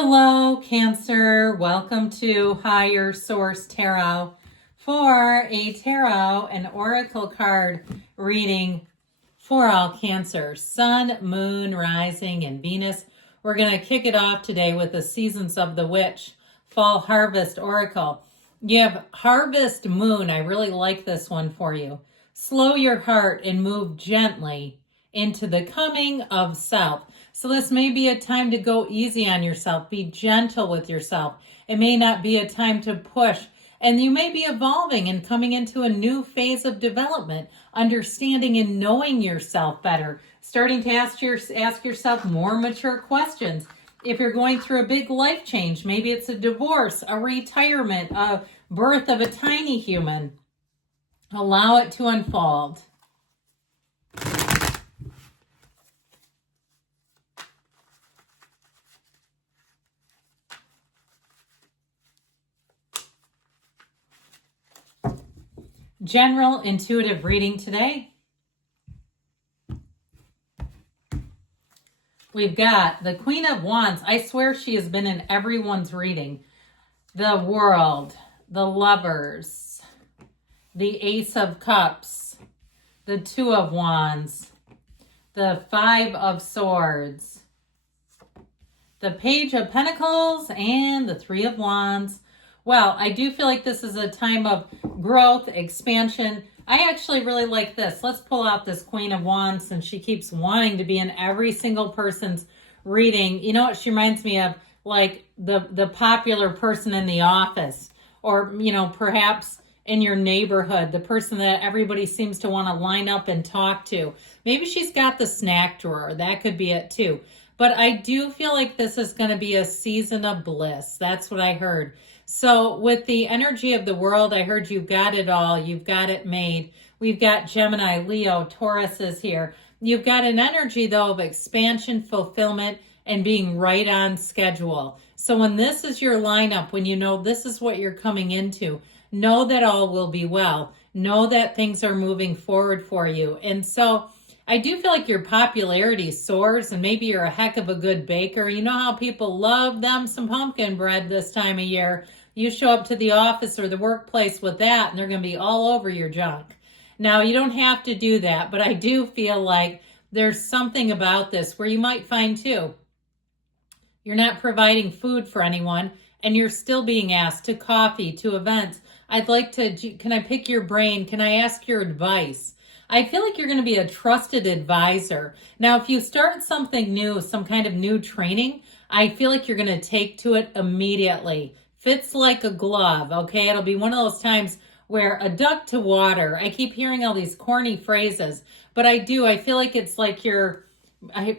Hello, Cancer. Welcome to Higher Source Tarot for a tarot and oracle card reading for all Cancer, Sun, Moon, Rising, and Venus. We're going to kick it off today with the Seasons of the Witch Fall Harvest Oracle. You have Harvest Moon. I really like this one for you. Slow your heart and move gently into the coming of South. So this may be a time to go easy on yourself. Be gentle with yourself. It may not be a time to push. And you may be evolving and coming into a new phase of development, understanding and knowing yourself better, starting to ask yourself more mature questions. If you're going through a big life change, maybe it's a divorce, a retirement, a birth of a tiny human, allow it to unfold. General intuitive reading today. We've got the Queen of Wands. I swear she has been in everyone's reading. The World, the Lovers, the Ace of Cups, the Two of Wands, the Five of Swords, the Page of Pentacles, and the Three of Wands. Well, I do feel like this is a time of growth, expansion. I actually really like this. Let's pull out this Queen of Wands since she keeps wanting to be in every single person's reading. You know what she reminds me of? Like the popular person in the office, or, you know, perhaps in your neighborhood, the person that everybody seems to want to line up and talk to. Maybe she's got the snack drawer. That could be it too. But I do feel like this is going to be a season of bliss. That's what I heard. So with the energy of the world, I heard you've got it all. You've got it made. We've got Gemini, Leo, Taurus is here. You've got an energy, though, of expansion, fulfillment, and being right on schedule. So when this is your lineup, when you know this is what you're coming into, know that all will be well. Know that things are moving forward for you. And so I do feel like your popularity soars, and maybe you're a heck of a good baker. You know how people love them some pumpkin bread this time of year. You show up to the office or the workplace with that, and they're going to be all over your junk. Now, you don't have to do that, but I do feel like there's something about this where you might find, too, you're not providing food for anyone, and you're still being asked to coffee, to events. Can I pick your brain? Can I ask your advice? I feel like you're going to be a trusted advisor. Now, if you start something new, some kind of new training, I feel like you're going to take to it immediately. Fits like a glove, okay? It'll be one of those times where a duck to water. I keep hearing all these corny phrases, but I feel like it's like I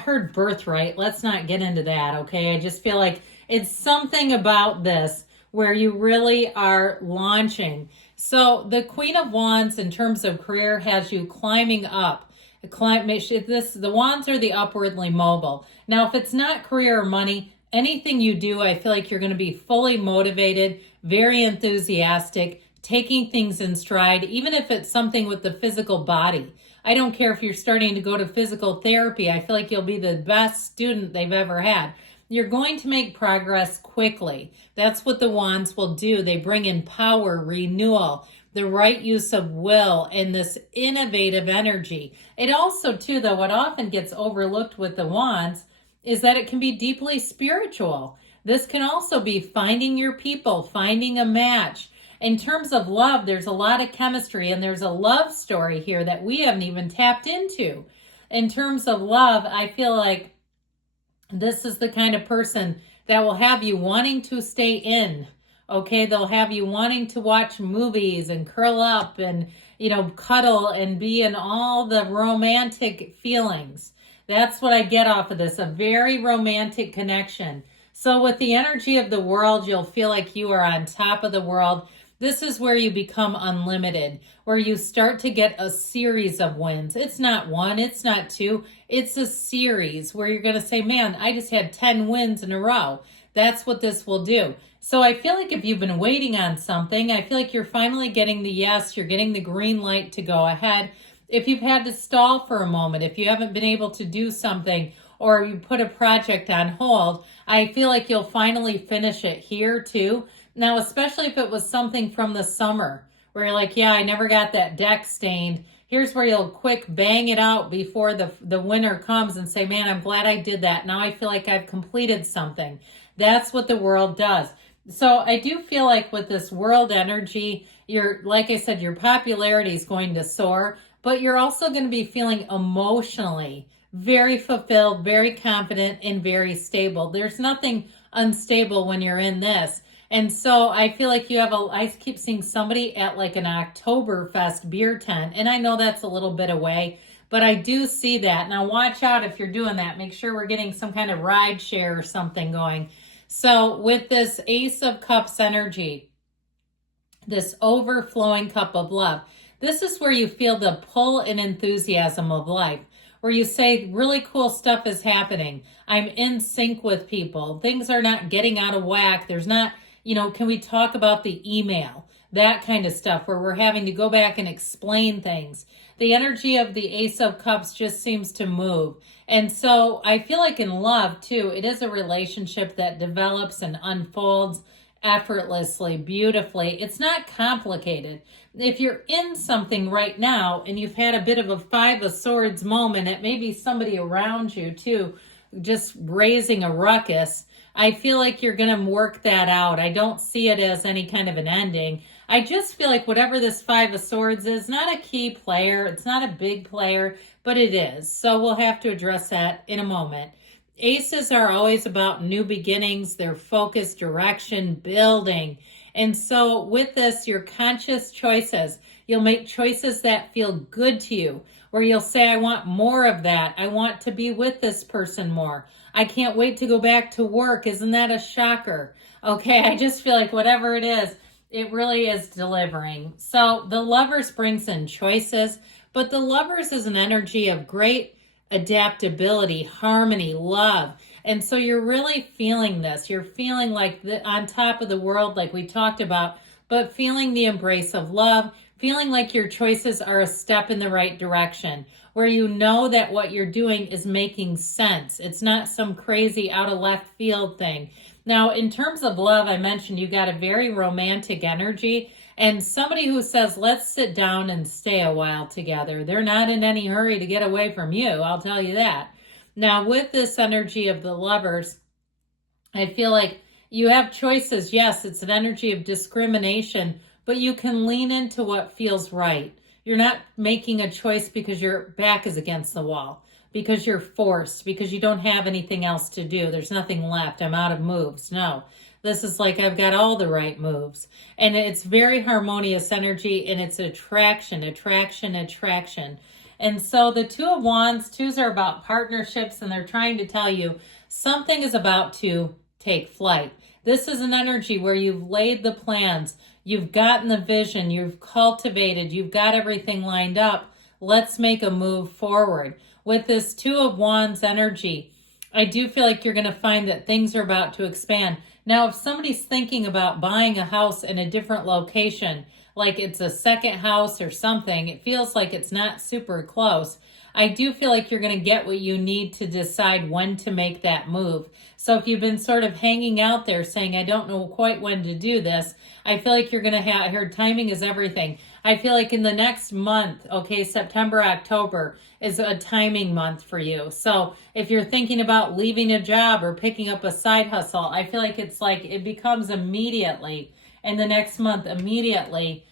heard birthright. Let's not get into that, okay? I just feel like it's something about this where you really are launching. So the Queen of Wands in terms of career has you climbing up. The wands are the upwardly mobile. Now, if it's not career or money, anything you do, I feel like you're going to be fully motivated, very enthusiastic, taking things in stride, even if it's something with the physical body. I don't care if you're starting to go to physical therapy. I feel like you'll be the best student they've ever had. You're going to make progress quickly. That's what the wands will do. They bring in power, renewal, the right use of will, and this innovative energy. It also, too, though, what often gets overlooked with the wands is that it can be deeply spiritual. This can also be finding your people, finding a match. In terms of love, there's a lot of chemistry, and there's a love story here that we haven't even tapped into. In terms of love, I feel like this is the kind of person that will have you wanting to stay in. Okay, they'll have you wanting to watch movies and curl up and, you know, cuddle and be in all the romantic feelings. That's what I get off of this, a very romantic connection. So with the energy of the world, you'll feel like you are on top of the world. This is where you become unlimited, where you start to get a series of wins. It's not one, it's not two, it's a series where you're going to say, man, I just had 10 wins in a row. That's what this will do. So I feel like if you've been waiting on something, I feel like you're finally getting the yes, you're getting the green light to go ahead. If you've had to stall for a moment, if you haven't been able to do something, or you put a project on hold, I feel like you'll finally finish it here too. Now, especially if it was something from the summer where you're like, yeah, I never got that deck stained. Here's where you'll quick bang it out before the winter comes and say, man, I'm glad I did that. Now I feel like I've completed something. That's what the world does. So I do feel like with this world energy, like I said, your popularity is going to soar, but you're also going to be feeling emotionally very fulfilled, very confident, and very stable. There's nothing unstable when you're in this. And so I feel like I keep seeing somebody at like an Oktoberfest beer tent, and I know that's a little bit away, but I do see that. Now watch out if you're doing that. Make sure we're getting some kind of ride share or something going. So with this Ace of Cups energy, this overflowing cup of love, this is where you feel the pull and enthusiasm of life, where you say really cool stuff is happening. I'm in sync with people. Things are not getting out of whack. There's not, can we talk about the email? That kind of stuff where we're having to go back and explain things. The energy of the Ace of Cups just seems to move. And so I feel like in love too, it is a relationship that develops and unfolds effortlessly, beautifully. It's not complicated. If you're in something right now and you've had a bit of a Five of Swords moment, it may be somebody around you too, just raising a ruckus, I feel like you're going to work that out. I don't see it as any kind of an ending. I just feel like whatever this Five of Swords is, not a key player. It's not a big player, but it is. So we'll have to address that in a moment. Aces are always about new beginnings, their focus, direction, building. And so with this, your conscious choices, you'll make choices that feel good to you, where you'll say, I want more of that. I want to be with this person more. I can't wait to go back to work. Isn't that a shocker? Okay, I just feel like whatever it is, it really is delivering. So the Lovers brings in choices, but the Lovers is an energy of great adaptability, harmony, love. And so you're really feeling this. You're feeling like on top of the world, like we talked about, but feeling the embrace of love, feeling like your choices are a step in the right direction, where you know that what you're doing is making sense. It's not some crazy out of left field thing. Now, in terms of love, I mentioned you got a very romantic energy, and somebody who says, let's sit down and stay a while together. They're not in any hurry to get away from you, I'll tell you that. Now, with this energy of the Lovers, I feel like you have choices. Yes, it's an energy of discrimination, but you can lean into what feels right. You're not making a choice because your back is against the wall, because you're forced, because you don't have anything else to do. There's nothing left. I'm out of moves. No, this is like I've got all the right moves. And it's very harmonious energy, and it's attraction, attraction, attraction. And so the Two of Wands, twos are about partnerships, and they're trying to tell you something is about to take flight. This is an energy where you've laid the plans, you've gotten the vision, you've cultivated, you've got everything lined up. Let's make a move forward. With this Two of Wands energy, I do feel like you're going to find that things are about to expand. Now, if somebody's thinking about buying a house in a different location, like it's a second house or something, it feels like it's not super close. I do feel like you're going to get what you need to decide when to make that move. So if you've been sort of hanging out there saying, I don't know quite when to do this, I feel like you're going to have, her timing is everything. I feel like in the next month, okay, September, October is a timing month for you. So if you're thinking about leaving a job or picking up a side hustle, I feel like it's like it becomes immediately, in the next month, immediately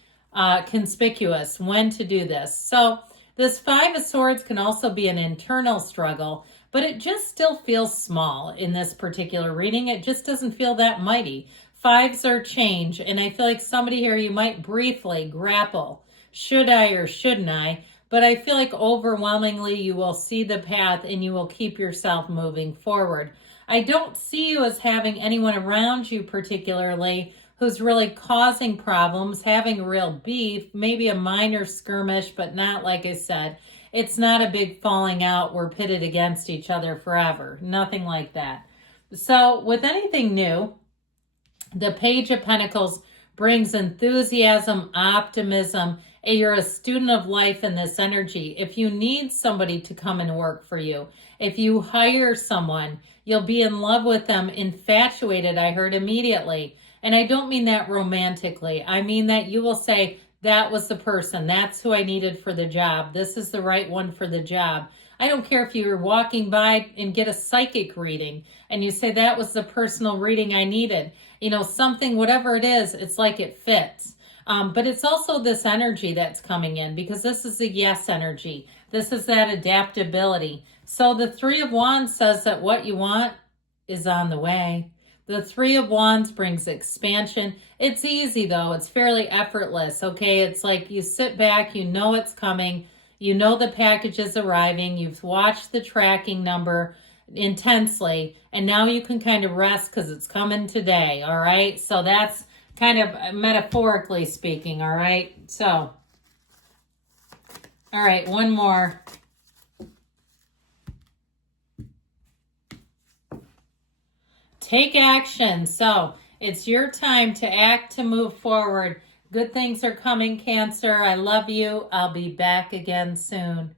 conspicuous when to do this. So this Five of Swords can also be an internal struggle, but it just still feels small in this particular reading. It just doesn't feel that mighty. Fives are change, and I feel like somebody here, you might briefly grapple. Should I or shouldn't I? But I feel like overwhelmingly you will see the path and you will keep yourself moving forward. I don't see you as having anyone around you particularly who's really causing problems, having real beef, maybe a minor skirmish, but not, like I said, it's not a big falling out. We're pitted against each other forever. Nothing like that. So with anything new, the Page of Pentacles brings enthusiasm, optimism, You're a student of life in this energy. If you need somebody to come and work for you, if you hire someone, you'll be in love with them, infatuated, I heard immediately. And I don't mean that romantically. I mean that you will say, that was the person. That's who I needed for the job. This is the right one for the job. I don't care if you're walking by and get a psychic reading and you say that was the personal reading I needed. You know, something, whatever it is, it's like it fits. But it's also this energy that's coming in because this is the yes energy. This is that adaptability. So the Three of Wands says that what you want is on the way. The Three of Wands brings expansion. It's easy though. It's fairly effortless. Okay. It's like you sit back, you know it's coming. You know the package is arriving. You've watched the tracking number intensely. And now you can kind of rest because it's coming today. All right. So that's kind of metaphorically speaking. All right. So, all right. One more. Take action. So it's your time to act, to move forward. Good things are coming, Cancer. I love you. I'll be back again soon.